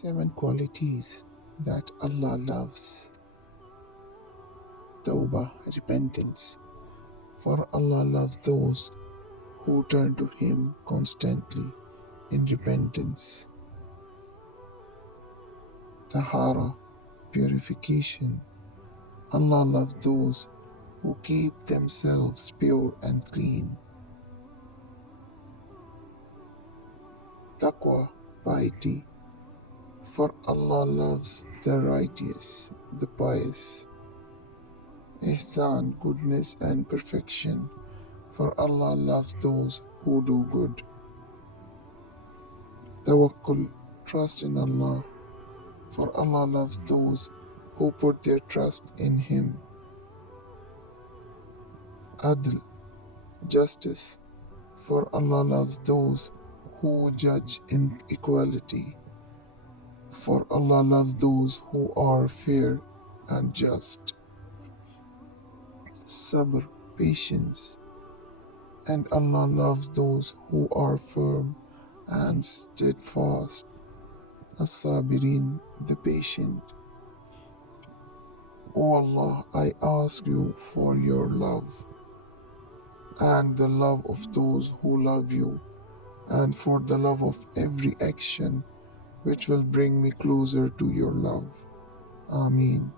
Seven qualities that Allah loves. Tawbah, repentance. For Allah loves those who turn to Him constantly in repentance. Tahara, purification. Allah loves those who keep themselves pure and clean. Taqwa, piety. For Allah loves the righteous, the pious. Ihsan, goodness and perfection. For Allah loves those who do good. Tawakkul, trust in Allah. For Allah loves those who put their trust in Him. Adl, justice. For Allah loves those who judge in equality. For Allah loves those who are fair and just. Sabr, patience. And Allah loves those who are firm and steadfast. As-Sabirin, the patient. O Allah, I ask you for your love and the love of those who love you, and for the love of every action which will bring me closer to your love. Ameen.